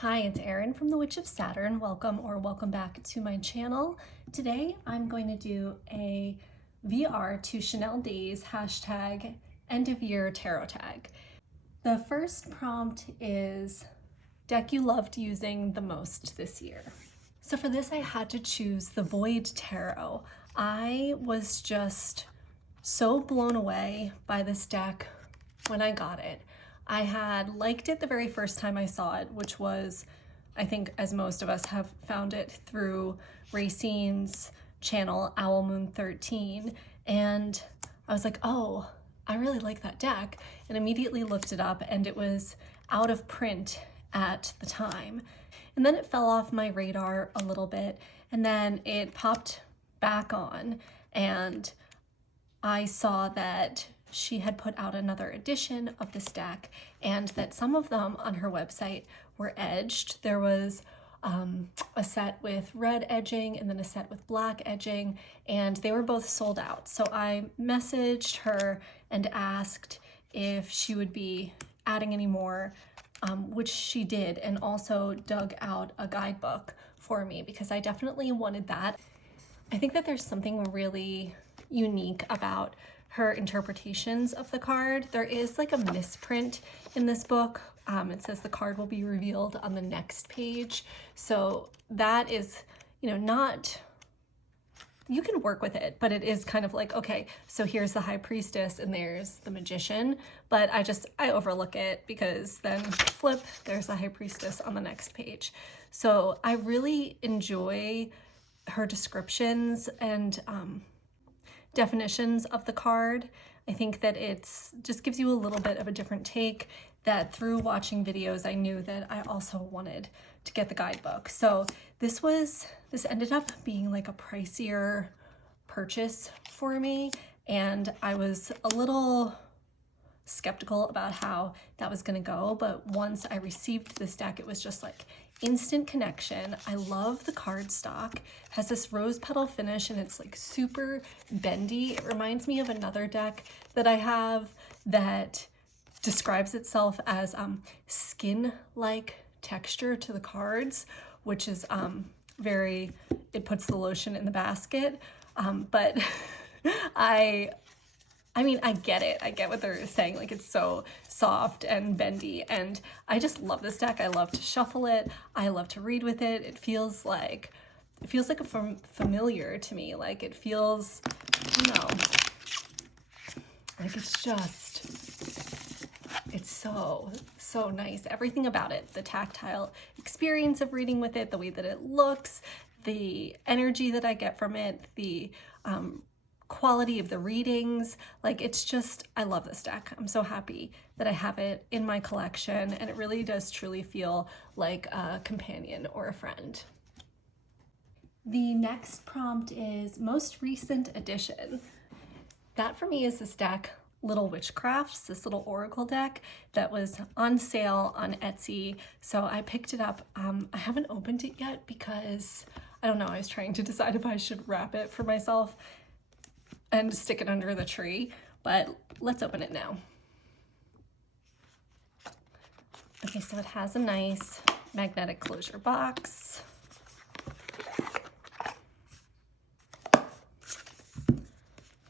Hi, it's Erin from the Witch of Saturn. Welcome back to my channel. Today I'm going to do a VR to Chanel Days hashtag end of year tarot tag. The first prompt is deck you loved using the most this year. So for this I had to choose the Void Tarot. I was just so blown away by this deck when I got it. I had liked it the very first time I saw it, which was, I think, as most of us have found it, through Racine's channel, Owl Moon 13. And I was like, oh, I really like that deck, and immediately looked it up, and it was out of print at the time. And then it fell off my radar a little bit, and then it popped back on, and I saw that she had put out another edition of this deck, and that some of them on her website were edged. There was a set with red edging and then a set with black edging, and they were both sold out. So I messaged her and asked if she would be adding any more, which she did, and also dug out a guidebook for me because I definitely wanted that. I think that there's something really unique about her interpretations of the card. There is like a misprint in this book. It says the card will be revealed on the next page. So that is, not, you can work with it, but it is kind of like, okay, so here's the High Priestess and there's the Magician, but I overlook it because then flip, there's the High Priestess on the next page. So I really enjoy her descriptions and definitions of the card. I think that it's just gives you a little bit of a different take that through watching videos I knew that I also wanted to get the guidebook. So this ended up being like a pricier purchase for me, and I was a little skeptical about how that was going to go, but once I received this deck, it was just like instant connection. I love the cardstock. It has this rose petal finish and it's like super bendy. It reminds me of another deck that I have that describes itself as skin-like texture to the cards, which is it puts the lotion in the basket, but I mean, I get it. I get what they're saying. Like, it's so soft and bendy, and I just love this deck. I love to shuffle it. I love to read with it. It feels like a familiar to me. Like, it feels, like it's so nice. Everything about it, the tactile experience of reading with it, the way that it looks, the energy that I get from it, the quality of the readings, like it's just, I love this deck. I'm so happy that I have it in my collection, and it really does truly feel like a companion or a friend. The next prompt is most recent edition. That for me is this deck, Little Witchcrafts, this little oracle deck that was on sale on Etsy. So I picked it up. I haven't opened it yet because, I don't know, I was trying to decide if I should wrap it for myself and stick it under the tree, but let's open it now. Okay, so it has a nice magnetic closure box.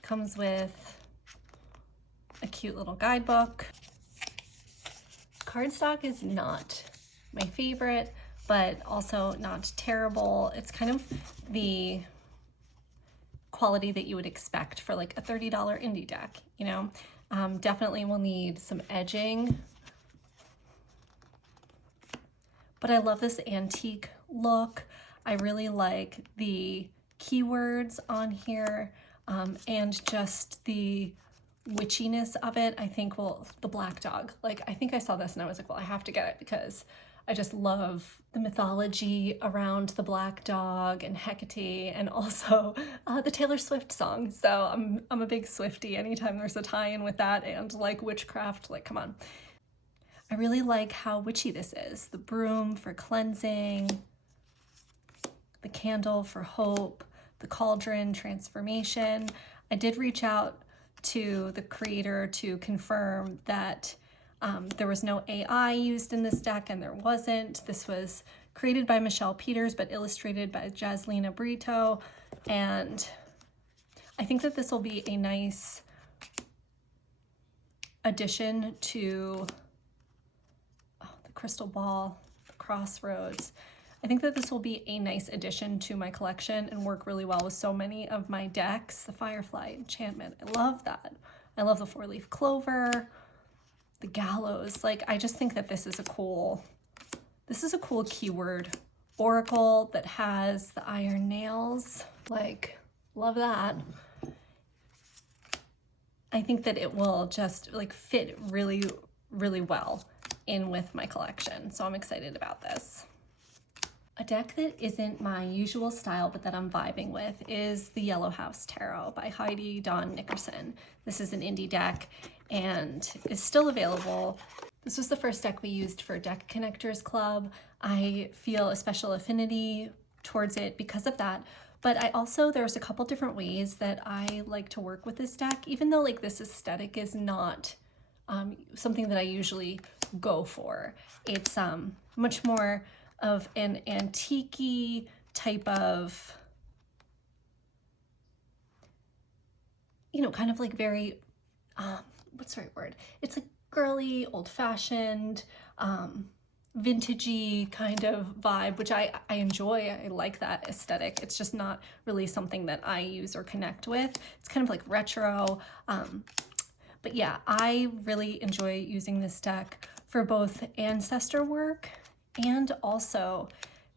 Comes with a cute little guidebook. Cardstock is not my favorite, but also not terrible. It's kind of the quality that you would expect for like a $30 indie deck, definitely will need some edging, but I love this antique look. I really like the keywords on here, and just the witchiness of it. I think, the black dog, like I think I saw this and I was like, well, I have to get it because I just love the mythology around the black dog and Hecate, and also the Taylor Swift song. So I'm a big Swiftie. Anytime there's a tie-in with that and like witchcraft, like come on. I really like how witchy this is. The broom for cleansing, the candle for hope, the cauldron transformation. I did reach out to the creator to confirm that There was no AI used in this deck, and there wasn't. This was created by Michelle Peters, but illustrated by Jasleni Brito. And I think that this will be a nice addition to the crystal ball, the crossroads. I think that this will be a nice addition to my collection and work really well with so many of my decks. The Firefly enchantment, I love that. I love the 4-leaf clover, the gallows. Like, I just think that this is a cool keyword oracle that has the iron nails. Like, love that. I think that it will just like fit really, really well in with my collection. So I'm excited about this. A deck that isn't my usual style, but that I'm vibing with, is the Yellow House Tarot by Heidi Nickerson. This is an indie deck and is still available. This was the first deck we used for Deck Connectors Club. I feel a special affinity towards it because of that. But I also, there's a couple different ways that I like to work with this deck, even though like this aesthetic is not something that I usually go for. It's much more of an antique-y type of, you know, kind of like very, what's the right word? It's like girly, old-fashioned, vintagey kind of vibe, which I enjoy. I like that aesthetic. It's just not really something that I use or connect with. It's kind of like retro. But yeah, I really enjoy using this deck for both ancestor work and also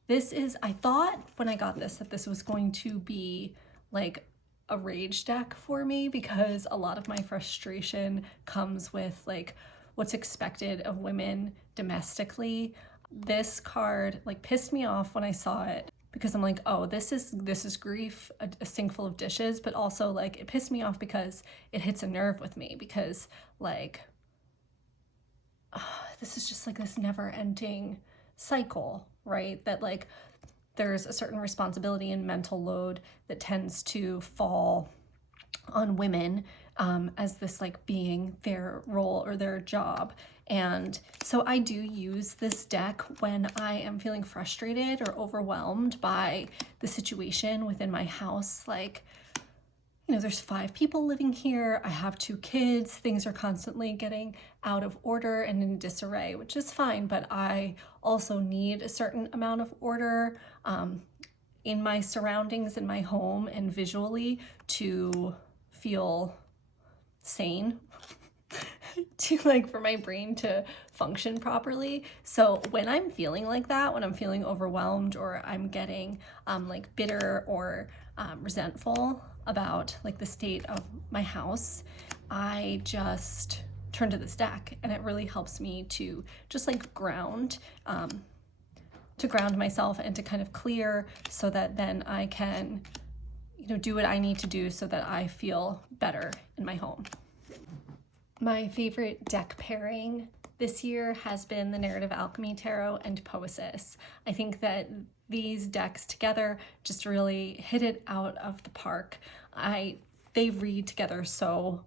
this is, I thought when I got this that this was going to be like a rage deck for me because a lot of my frustration comes with like what's expected of women domestically. This card like pissed me off when I saw it because I'm like, oh, this is grief, a sink full of dishes, but also like it pissed me off because it hits a nerve with me because like this is just like this never-ending cycle, right? That like there's a certain responsibility and mental load that tends to fall on women as this like being their role or their job. And so I do use this deck when I am feeling frustrated or overwhelmed by the situation within my house. Like, you know, there's 5 people living here. I have 2 kids. Things are constantly getting out of order and in disarray, which is fine, but I also need a certain amount of order in my surroundings, in my home, and visually to feel sane, to like for my brain to function properly. So when I'm feeling like that, when I'm feeling overwhelmed or I'm getting like bitter or resentful about like the state of my house, I just turn to this deck and it really helps me to just like ground myself and to kind of clear so that then I can, you know, do what I need to do so that I feel better in my home. My favorite deck pairing this year has been the Narrative Alchemy Tarot and Poesis. I think that these decks together just really hit it out of the park. They read together so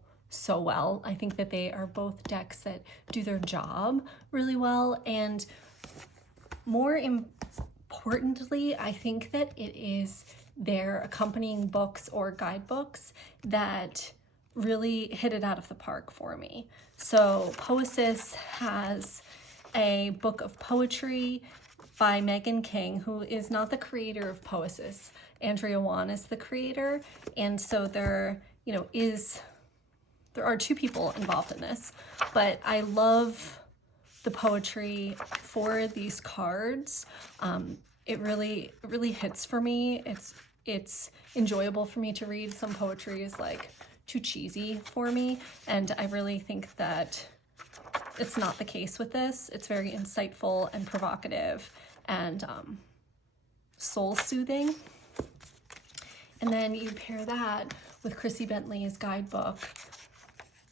well. I think that they are both decks that do their job really well, and more importantly, I think that it is their accompanying books or guidebooks that really hit it out of the park for me. So Poesis has a book of poetry by Megan King, who is not the creator of Poesis. Andrea Wan is the creator, and so there are 2 people involved in this, but I love the poetry for these cards. It really hits for me. It's enjoyable for me to read. Some poetry is like too cheesy for me, and I really think that it's not the case with this. It's very insightful and provocative and soul-soothing. And then you pair that with Krissie Bentley's guidebook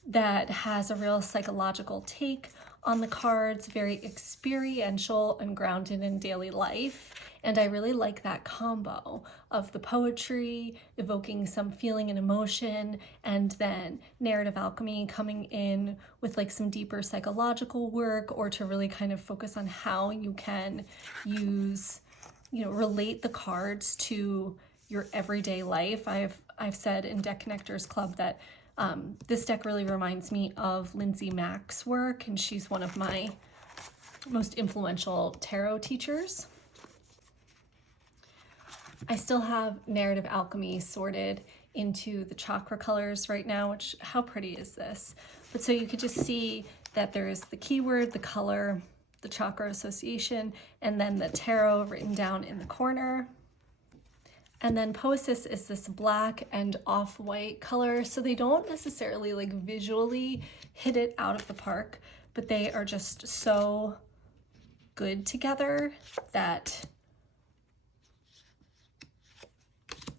that has a real psychological take on the cards, very experiential and grounded in daily life. And I really like that combo of the poetry, evoking some feeling and emotion, and then narrative alchemy coming in with like some deeper psychological work, or to really kind of focus on how you can use, relate the cards to your everyday life. I've said in Deck Connectors Club that this deck really reminds me of Lindsay Mack's work, and she's one of my most influential tarot teachers. I still have narrative alchemy sorted into the chakra colors right now, which, how pretty is this? But so you could just see that there's the keyword, the color, the chakra association, and then the tarot written down in the corner. And then Poesis is this black and off-white color, so they don't necessarily like visually hit it out of the park, but they are just so good together that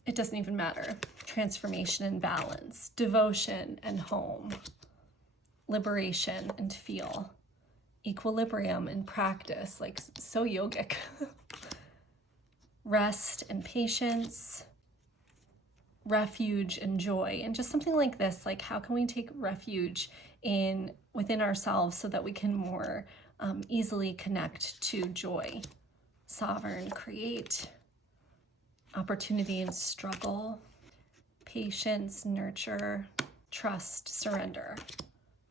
it doesn't even matter. Transformation and balance, devotion and home, liberation and feel, equilibrium and practice, like so yogic. Rest and patience, refuge and joy. And just something like this, like how can we take refuge within ourselves so that we can more easily connect to joy? Sovereign, create, opportunity and struggle, patience, nurture, trust, surrender,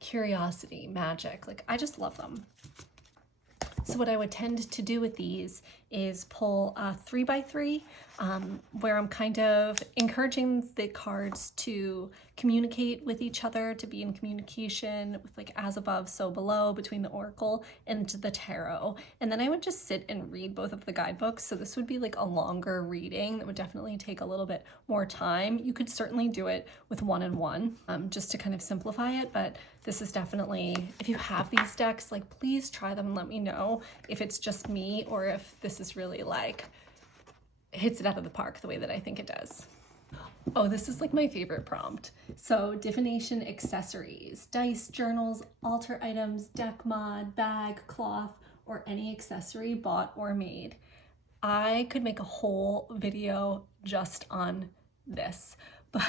curiosity, magic. Like I just love them. So what I would tend to do with these is pull a 3x3, where I'm kind of encouraging the cards to communicate with each other, to be in communication with like as above, so below, between the oracle and the tarot. And then I would just sit and read both of the guidebooks. So this would be like a longer reading that would definitely take a little bit more time. You could certainly do it with one and one, just to kind of simplify it. But this is definitely, if you have these decks, like please try them and let me know if it's just me or if this is really like hits it out of the park the way that I think it does. Oh, this is like my favorite prompt. So divination accessories, dice, journals, altar items, deck mod, bag, cloth, or any accessory bought or made. I could make a whole video just on this, but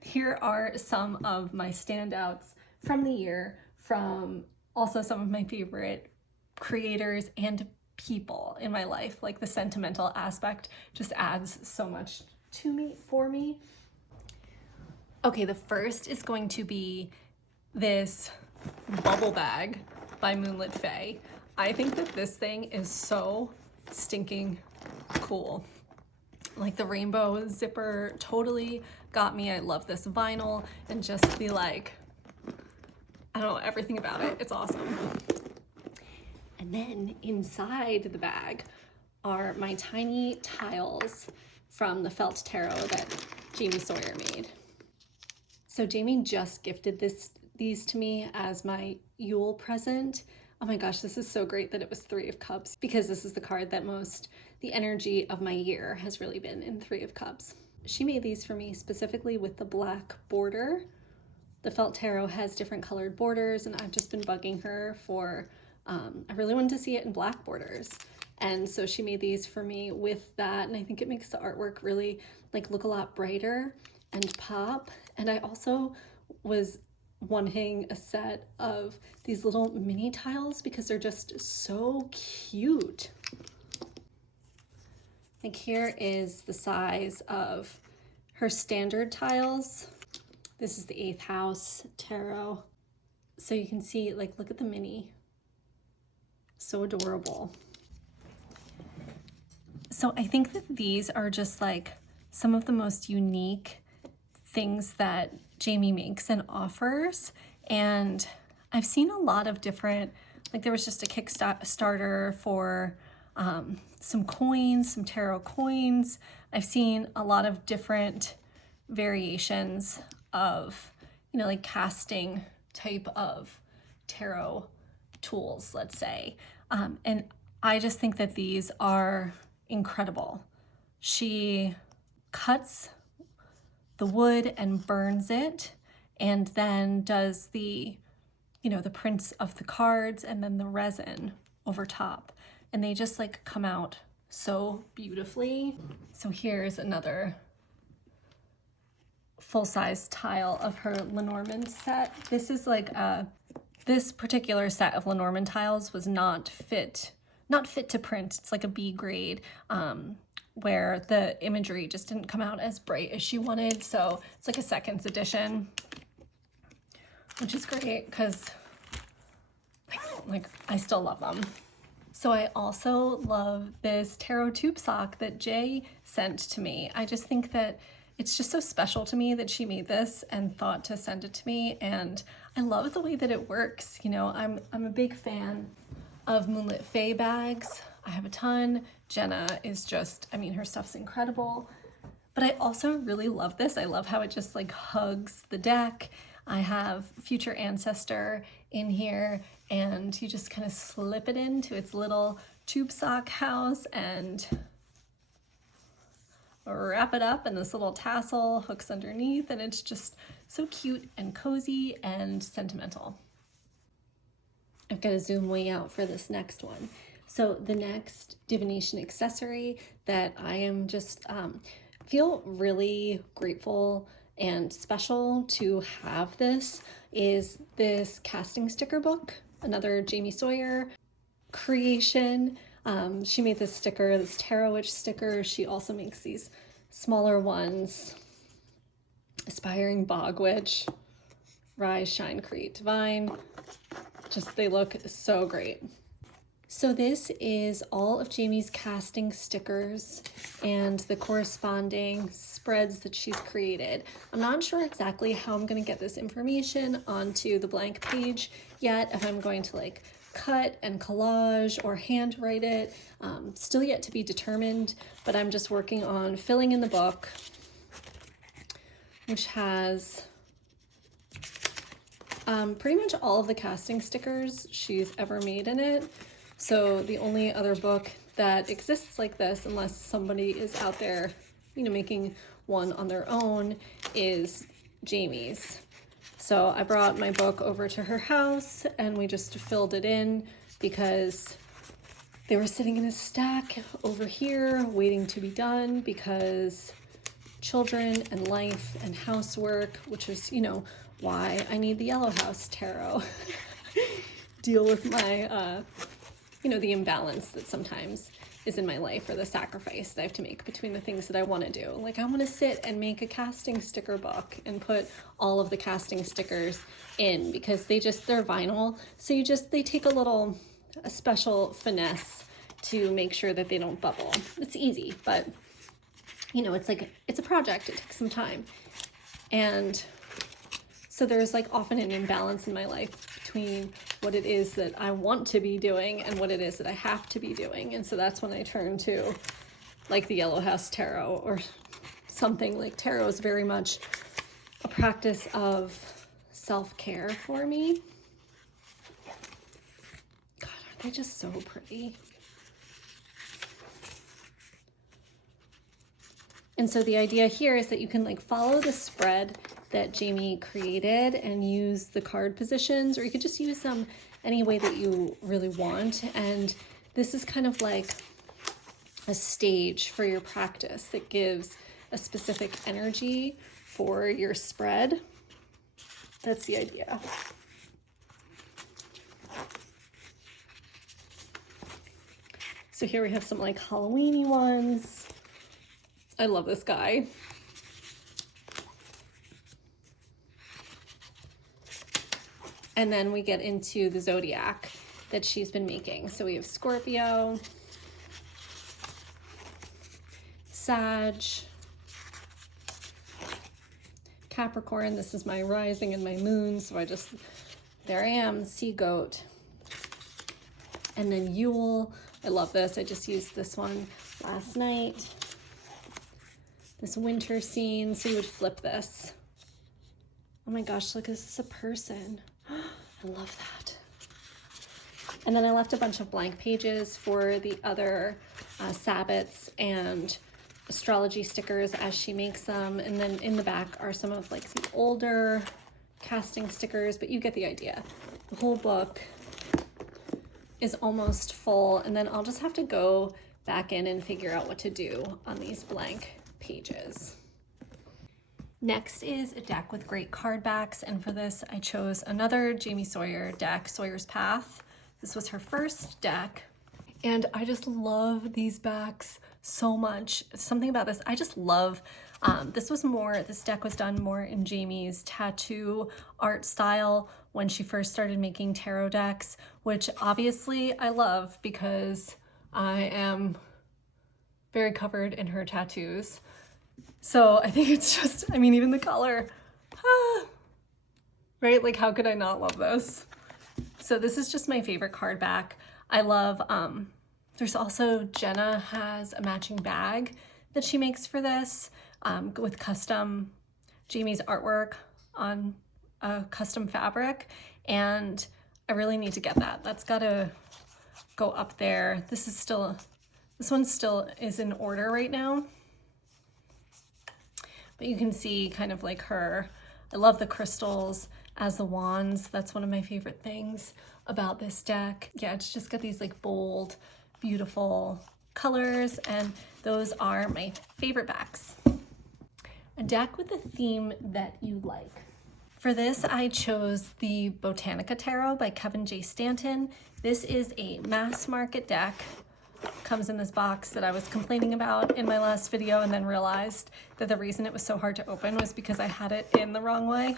here are some of my standouts from the year, from also some of my favorite creators and people in my life. Like the sentimental aspect just adds so much for me. Okay, the first is going to be this bubble bag by Moonlit Fae. I think that this thing is so stinking cool. Like the rainbow zipper totally got me. I love this vinyl and just the like, I don't know, everything about it. It's awesome. And then inside the bag are my tiny tiles from the felt tarot that Jamie Sawyer made. So Jamie just gifted these to me as my Yule present. Oh my gosh, this is so great that it was 3 of Cups, because this is the card that the energy of my year has really been in 3 of Cups. She made these for me specifically with the black border. The felt tarot has different colored borders, and I've just been bugging her for, I really wanted to see it in black borders. And so she made these for me with that, and I think it makes the artwork really like look a lot brighter and pop. And I also was wanting a set of these little mini tiles because they're just so cute. Like here is the size of her standard tiles. This is the 8th house tarot. So you can see, like, look at the mini. So adorable. So I think that these are just like some of the most unique things that Jamie makes and offers. And I've seen a lot of different, like there was just a Kickstarter for some coins, some tarot coins. I've seen a lot of different variations of, like casting type of tarot tools, let's say. And I just think that these are incredible. She cuts the wood and burns it, and then does the, you know, the prints of the cards and then the resin over top. And they just like come out so beautifully. So here's another full-size tile of her Lenormand set. This is like this particular set of Lenormand tiles was not fit to print. It's like a B grade, where the imagery just didn't come out as bright as she wanted. So it's like a seconds edition, which is great because like I still love them. So I also love this tarot tube sock that Jay sent to me. I just think that it's just so special to me that she made this and thought to send it to me, and I love the way that it works. You know, I'm a big fan of Moonlit Fae bags. I have a ton. Jenna is just, I mean, her stuff's incredible. But I also really love this. I love how it just like hugs the deck. I have Future Ancestor in here, and you just kind of slip it into its little tube sock house and wrap it up, and this little tassel hooks underneath, and it's just so cute and cozy and sentimental. I've got to zoom way out for this next one. So the next divination accessory that I am just feel really grateful and special to have this is this casting sticker book, another Jamie Sawyer creation. She made this sticker, this Tarot Witch sticker. She also makes these smaller ones, Aspiring Bog Witch, Rise, Shine, Create, Divine. Just, they look so great. So this is all of Jamie's casting stickers and the corresponding spreads that she's created. I'm not sure exactly how I'm going to get this information onto the blank page yet, if I'm going to like cut and collage or handwrite it. Still yet to be determined, but I'm just working on filling in the book, which has pretty much all of the casting stickers she's ever made in it. So the only other book that exists like this, unless somebody is out there, you know, making one on their own, is Jamie's. So I brought my book over to her house and we just filled it in because they were sitting in a stack over here waiting to be done because children and life and housework, which is, you know, why I need the Yellow House Tarot. Deal with my, you know, the imbalance that sometimes is in my life, or the sacrifice that I have to make between the things that I want to do. Like I want to sit and make a casting sticker book and put all of the casting stickers in because they're vinyl. So they take a special finesse to make sure that they don't bubble. It's easy, but you know, it's a project. It takes some time. And so there's like often an imbalance in my life between what it is that I want to be doing and what it is that I have to be doing. And so that's when I turn to like the Yellow House Tarot or something. Like tarot is very much a practice of self-care for me. God, aren't they just so pretty? And so the idea here is that you can like follow the spread that Jamie created and use the card positions, or you could just use them any way that you really want. And this is kind of like a stage for your practice that gives a specific energy for your spread. That's the idea. So here we have some like Halloween-y ones. I love this guy. And then we get into the zodiac that she's been making. So we have Scorpio, Sag, Capricorn. This is my rising and my moon. So there I am, sea goat. And then Yule. I love this. I just used this one last night. This winter scene. So you would flip this. Oh my gosh, look, this is a person. I love that. And then I left a bunch of blank pages for the other Sabbats and astrology stickers as she makes them. And then in the back are some of like the older casting stickers, but you get the idea. the whole book is almost full, and then I'll just have to go back in and figure out what to do on these blank pages. Next is a deck with great card backs, and for this I chose another Jamie Sawyer deck, Sawyer's Path. This was her first deck, and I just love these backs so much. Something about this, I just love. This deck was done more in Jamie's tattoo art style when she first started making tarot decks, which obviously I love because I am very covered in her tattoos. So I think it's just, I mean, even the color, right? Like, how could I not love this? So this is just my favorite card back. I love, there's also, Jenna has a matching bag that she makes for this with custom Jamie's artwork on a custom fabric, and I really need to get that. That's gotta go up there. This one still is in order right now. But you can see kind of like her, I love the crystals as the wands. That's one of my favorite things about this deck. Yeah, it's just got these like bold, beautiful colors, and those are my favorite backs. A deck with a theme that you like. For this, I chose the Botanica Tarot by Kevin J. Stanton. This is a mass market deck. Comes in this box that I was complaining about in my last video, and then realized that the reason it was so hard to open was because I had it in the wrong way.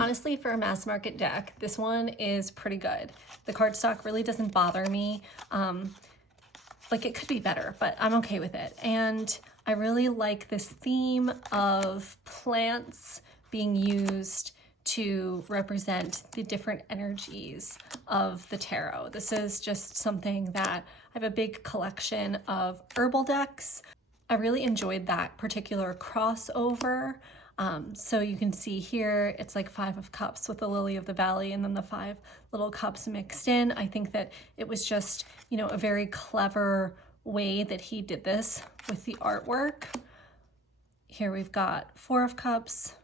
Honestly, for a mass market deck, this one is pretty good. The cardstock really doesn't bother me. Like, it could be better, but I'm okay with it. And I really like this theme of plants being used to represent the different energies of the tarot. This is just something that I have a big collection of herbal decks. I really enjoyed that particular crossover. So you can see here, it's like 5 of Cups with the Lily of the Valley and then the 5 little cups mixed in. I think that it was just, you know, a very clever way that he did this with the artwork. Here we've got 4 of Cups,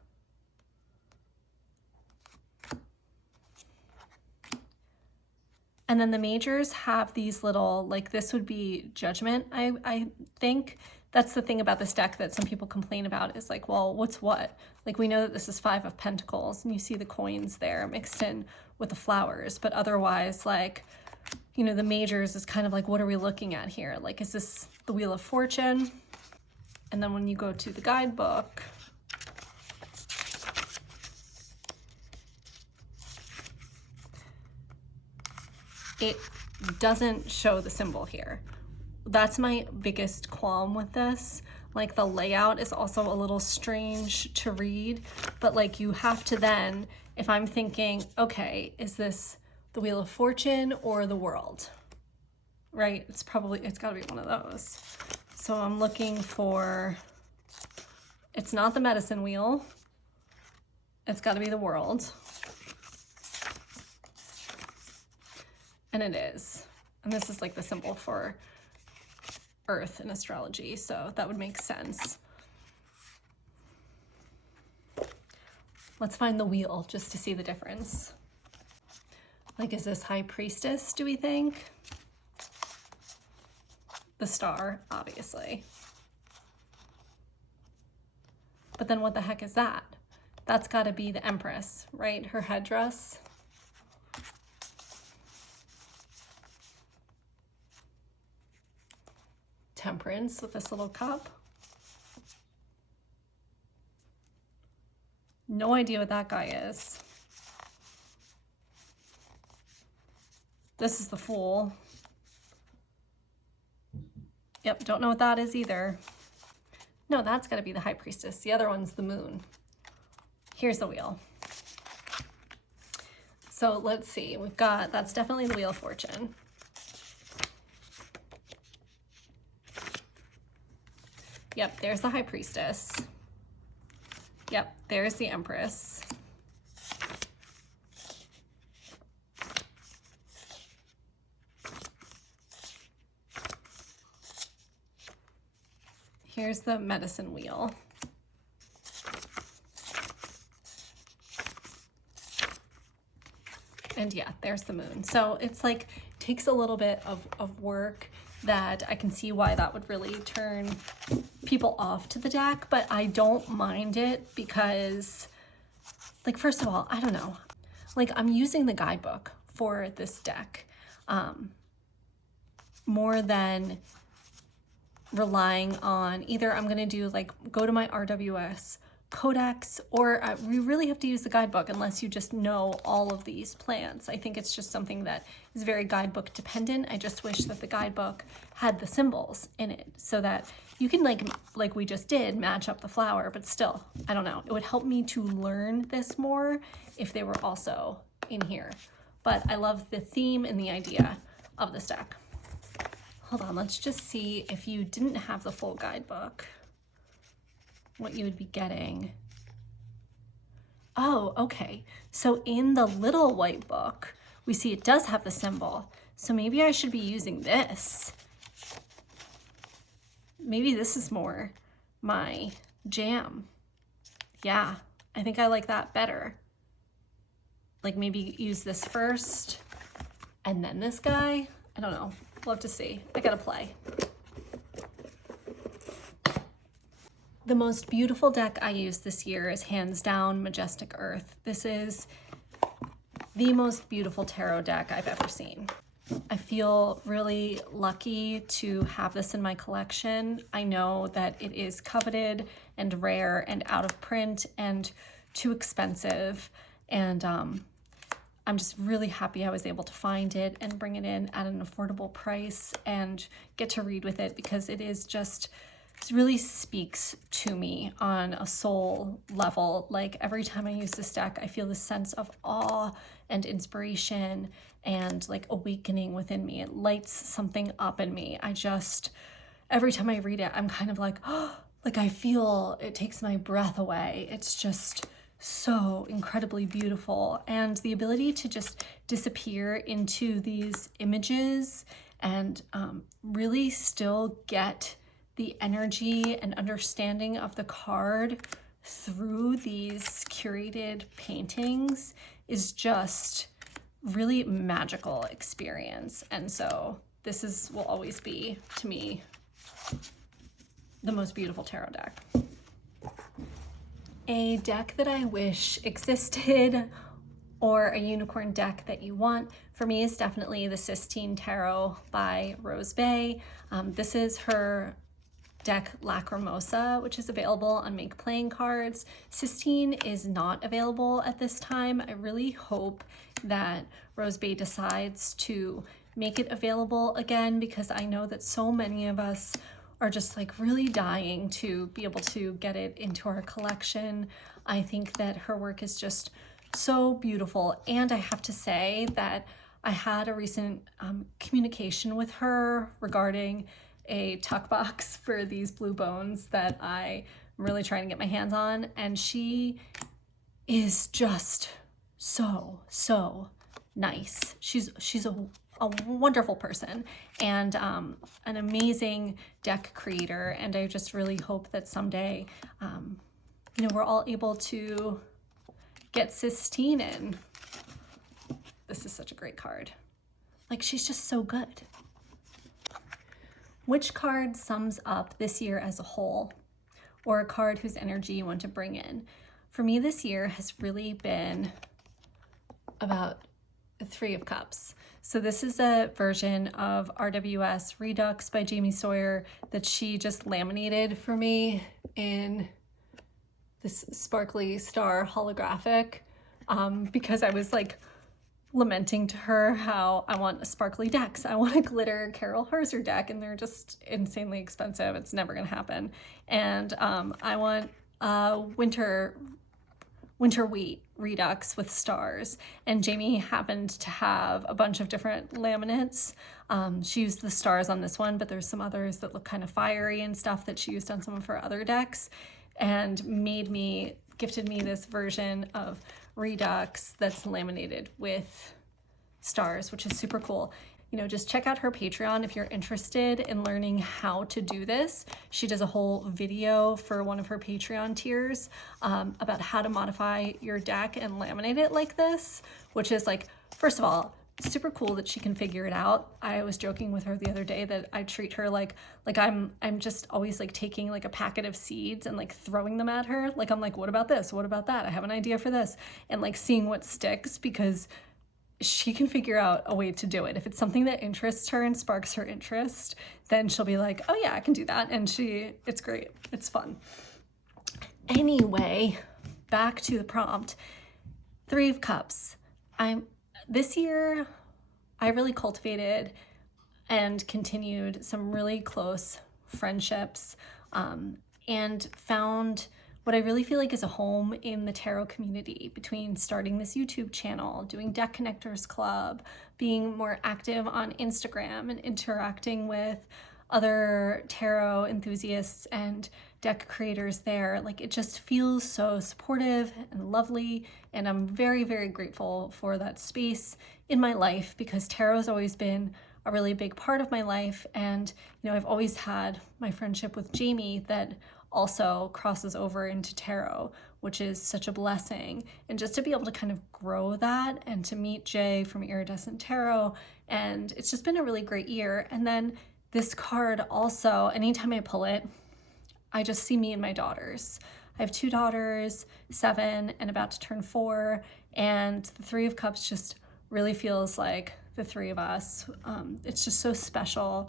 and then the majors have these little, like, this would be Judgment, I think. That's the thing about this deck that some people complain about, is like, well, what's what? Like, we know that this is 5 of Pentacles, and you see the coins there mixed in with the flowers, but otherwise, like, you know, the majors is kind of like, what are we looking at here? Like, is this the Wheel of Fortune? And then when you go to the guidebook, it doesn't show the symbol here. That's my biggest qualm with this. Like, the layout is also a little strange to read, but like, you have to then, if I'm thinking, okay, is this the Wheel of Fortune or the World? Right? It's gotta be one of those. So I'm looking for, it's not the Medicine Wheel. It's gotta be the World. And it is. And this is like the symbol for Earth in astrology, so that would make sense. Let's find the wheel just to see the difference. Like, is this High Priestess, do we think? The Star, obviously. But then what the heck is that? That's gotta be the Empress, right? Her headdress. Temperance with this little cup. No idea what that guy is. This is the Fool. Yep, don't know what that is either. No, that's gotta be the High Priestess. The other one's the Moon. Here's the wheel. So let's see, we've got, that's definitely the Wheel of Fortune. Yep, there's the High Priestess. Yep, there's the Empress. Here's the Medicine Wheel. And yeah, there's the moon. So it's like, takes a little bit of work that I can see why that would really turn people off to the deck, but I don't mind it because, like, first of all, I don't know, like, I'm using the guidebook for this deck more than relying on either I'm gonna do like go to my RWS codex, or we really have to use the guidebook unless you just know all of these plants. I think it's just something that is very guidebook dependent. I just wish that the guidebook had the symbols in it so that you can like we just did, match up the flower, but still, I don't know. It would help me to learn this more if they were also in here. But I love the theme and the idea of this deck. Hold on, let's just see if you didn't have the full guidebook, what you would be getting. Oh, okay. So in the little white book, we see it does have the symbol. So maybe I should be using this. Maybe this is more my jam. Yeah, I think I like that better. Like maybe use this first and then this guy. I don't know. We'll have to see. I gotta play. The most beautiful deck I used this year is hands down Majestic Earth. This is the most beautiful tarot deck I've ever seen. I feel really lucky to have this in my collection. I know that it is coveted and rare and out of print and too expensive, and I'm just really happy I was able to find it and bring it in at an affordable price and get to read with it, because it is just, it really speaks to me on a soul level. Like every time I use this deck, I feel this sense of awe and inspiration and like awakening within me. It lights something up in me. Every time I read it, I'm kind of like, oh, like I feel it takes my breath away. It's just so incredibly beautiful. And the ability to just disappear into these images and really still get the energy and understanding of the card through these curated paintings is just really magical experience. And so this will always be, to me, the most beautiful tarot deck. A deck that I wish existed, or a unicorn deck that you want, for me is definitely the Sistine Tarot by Rose Bay. This is her deck Lacrimosa, which is available on Make Playing Cards. Sistine is not available at this time. I really hope that Rose Bay decides to make it available again, because I know that so many of us are just like really dying to be able to get it into our collection. I think that her work is just so beautiful. And I have to say that I had a recent communication with her regarding a tuck box for these blue bones that I'm really trying to get my hands on. And she is just so nice. She's a wonderful person and an amazing deck creator. And I just really hope that someday, you know, we're all able to get Sistine in. This is such a great card. Like, she's just so good. Which card sums up this year as a whole, or a card whose energy you want to bring in? For me this year has really been about the Three of Cups. So this is a version of RWS Redux by Jamie Sawyer that she just laminated for me in this sparkly star holographic, because I was like lamenting to her how I want a sparkly decks. I want a glitter Carol Herzer deck, and they're just insanely expensive. It's never gonna happen. And I want winter wheat redux with stars. And Jamie happened to have a bunch of different laminates. She used the stars on this one, but there's some others that look kind of fiery and stuff that she used on some of her other decks, and gifted me this version of Redux that's laminated with stars, which is super cool. You know, just check out her Patreon if you're interested in learning how to do this. She does a whole video for one of her Patreon tiers about how to modify your deck and laminate it like this, which is like first of all, super cool that she can figure it out. I was joking with her the other day that I treat her like I'm just always like taking like a packet of seeds and like throwing them at her. Like I'm like, what about this? What about that? I have an idea for this. And like seeing what sticks, because she can figure out a way to do it. If it's something that interests her and sparks her interest, then she'll be like, oh yeah, I can do that. And it's great. It's fun. Anyway, back to the prompt. 3 of Cups. This year, I really cultivated and continued some really close friendships, and found what I really feel like is a home in the tarot community, between starting this YouTube channel, doing Deck Connectors Club, being more active on Instagram and interacting with other tarot enthusiasts and deck creators there. Like, it just feels so supportive and lovely, and I'm very, very grateful for that space in my life, because tarot has always been a really big part of my life. And I've always had my friendship with Jamie that also crosses over into tarot, which is such a blessing. And just to be able to kind of grow that, and to meet Jay from Iridescent Tarot, and it's just been a really great year. And then this card also, anytime I pull it, I just see me and my daughters. I have 2 daughters, 7 and about to turn 4, and the 3 of Cups just really feels like the 3 of us. It's just so special.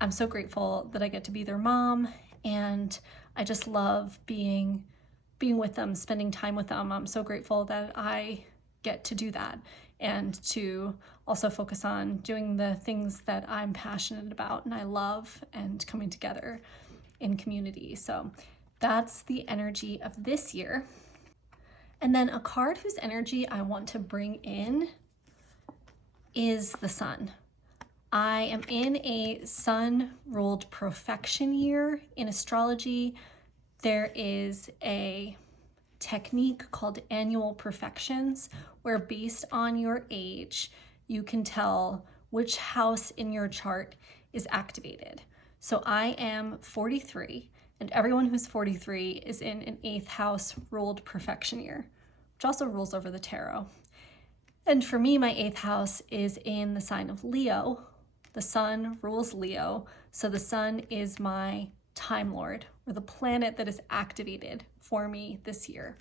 I'm so grateful that I get to be their mom, and I just love being with them, spending time with them. I'm so grateful that I get to do that, and to also focus on doing the things that I'm passionate about and I love, and coming together in community. So that's the energy of this year. And then a card whose energy I want to bring in is the Sun. I am in a Sun-ruled profection year in astrology. There is a technique called annual perfections, where based on your age, you can tell which house in your chart is activated. So I am 43, and everyone who's 43 is in an 8th house ruled perfection year, which also rules over the tarot. And for me, my 8th house is in the sign of Leo. The Sun rules Leo, so the Sun is my Time Lord, or the planet that is activated for me this year.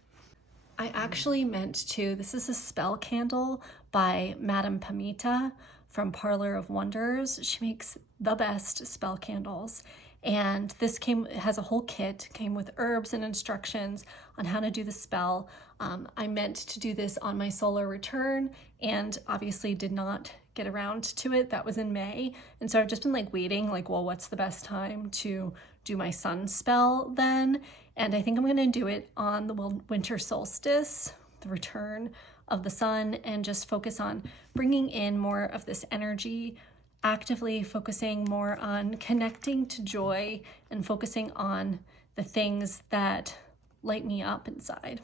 I actually meant to, this is a spell candle by Madame Pamita from Parlor of Wonders. She makes the best spell candles. And this has a whole kit, came with herbs and instructions on how to do the spell. I meant to do this on my solar return, and obviously did not get around to it. That was in May. And so I've just been like waiting, like, well, what's the best time to do my sun spell then? And I think I'm going to do it on the winter solstice, the return of the sun, and just focus on bringing in more of this energy, actively focusing more on connecting to joy and focusing on the things that light me up inside.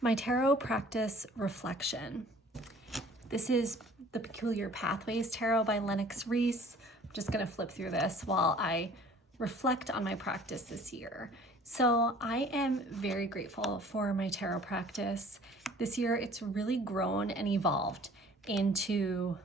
My tarot practice reflection. This is the Peculiar Pathways Tarot by Lennox Reese. I'm just going to flip through this while I reflect on my practice this year. So I am very grateful for my tarot practice. This year it's really grown and evolved into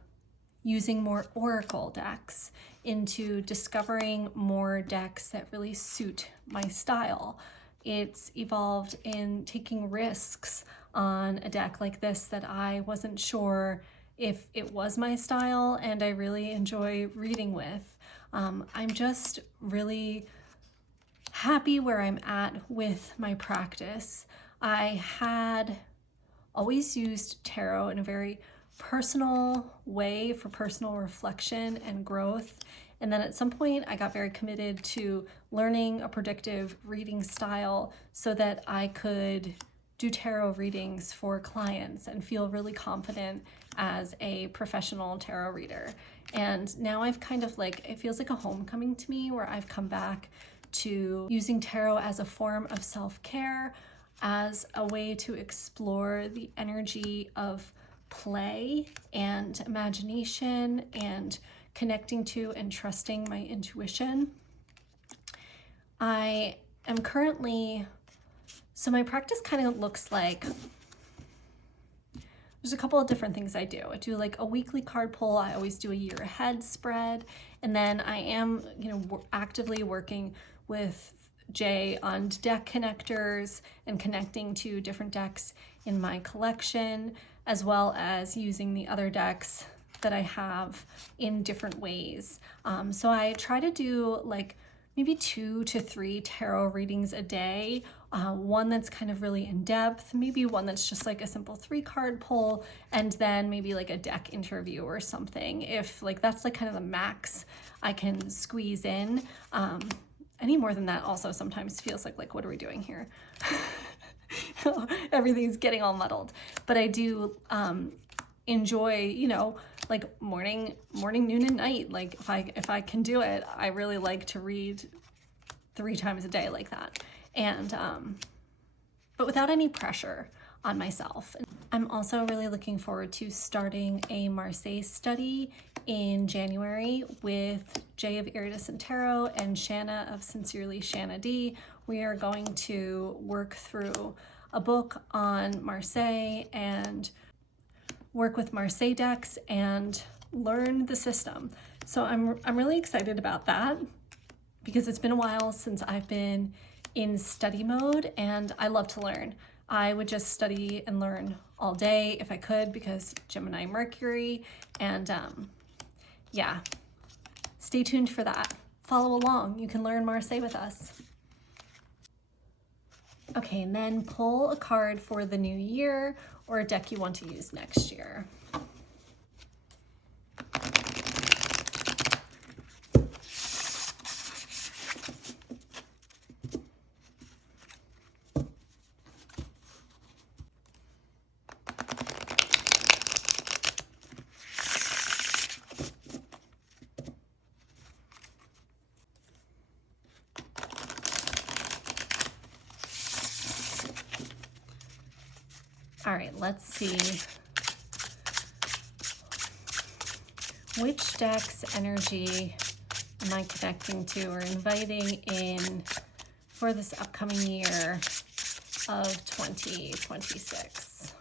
using more oracle decks, into discovering more decks that really suit my style. It's evolved in taking risks on a deck like this that I wasn't sure if it was my style, and I really enjoy reading with. I'm just really happy where I'm at with my practice. I had always used tarot in a very personal way for personal reflection and growth. And then at some point I got very committed to learning a predictive reading style so that I could do tarot readings for clients and feel really confident as a professional tarot reader. And now I've kind of it feels like a homecoming to me, where I've come back to using tarot as a form of self-care, as a way to explore the energy of play and imagination and connecting to and trusting my intuition. I am currently, so my practice kind of looks like, there's a couple of different things I do. I do like a weekly card pull. I always do a year ahead spread. And then I am, actively working with Jay on deck connectors and connecting to different decks in my collection, as well as using the other decks that I have in different ways. So I try to do like maybe 2 to 3 tarot readings a day. One that's kind of really in depth, maybe one that's just like a simple 3-card pull, and then maybe like a deck interview or something. If like that's like kind of the max I can squeeze in. Any more than that also sometimes feels like what are we doing here? Everything's getting all muddled. But I do enjoy, like morning, noon, and night. Like if I can do it, I really like to read 3 times a day like that. And but without any pressure on myself. I'm also really looking forward to starting a Marseille study in January with Jay of Iridescent Tarot and Shanna of Sincerely Shanna D. We are going to work through a book on Marseille and work with Marseille decks and learn the system. So I'm really excited about that because it's been a while since I've been in study mode, and I love to learn. I would just study and learn all day if I could, because Gemini Mercury, and yeah, stay tuned for that. Follow along, you can learn Marseille with us. Okay, and then pull a card for the new year or a deck you want to use next year. All right, let's see which deck's energy am I connecting to or inviting in for this upcoming year of 2026.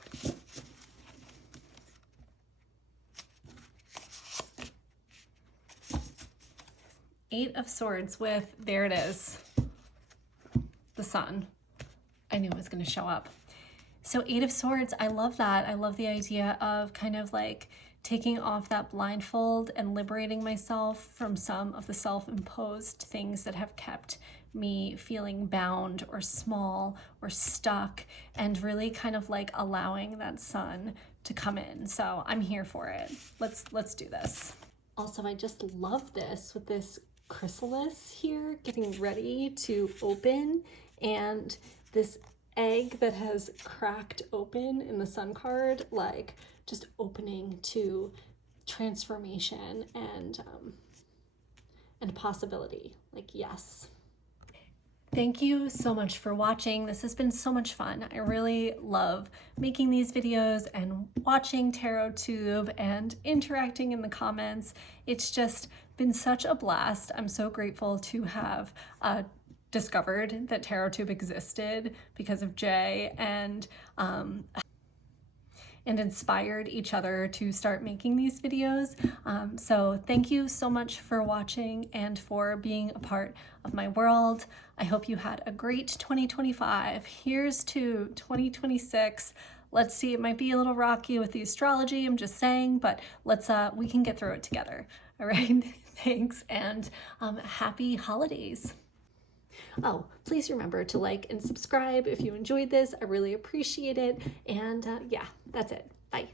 Eight of Swords with, there it is, the Sun. I knew it was going to show up. So 8 of Swords, I love that. I love the idea of kind of like taking off that blindfold and liberating myself from some of the self-imposed things that have kept me feeling bound or small or stuck, and really kind of like allowing that sun to come in. So I'm here for it. Let's do this. Also, I just love this with this chrysalis here getting ready to open, and this egg that has cracked open in the Sun card, like just opening to transformation and possibility. Like, yes. Thank you so much for watching. This has been so much fun. I really love making these videos and watching TarotTube and interacting in the comments. It's just been such a blast. I'm so grateful to have discovered that TarotTube existed because of Jay, and inspired each other to start making these videos. So thank you so much for watching and for being a part of my world. I hope you had a great 2025. Here's to 2026. Let's see, it might be a little rocky with the astrology, I'm just saying, but we can get through it together. All right, thanks, and happy holidays. Oh, please remember to like and subscribe if you enjoyed this. I really appreciate it. And yeah, that's it. Bye.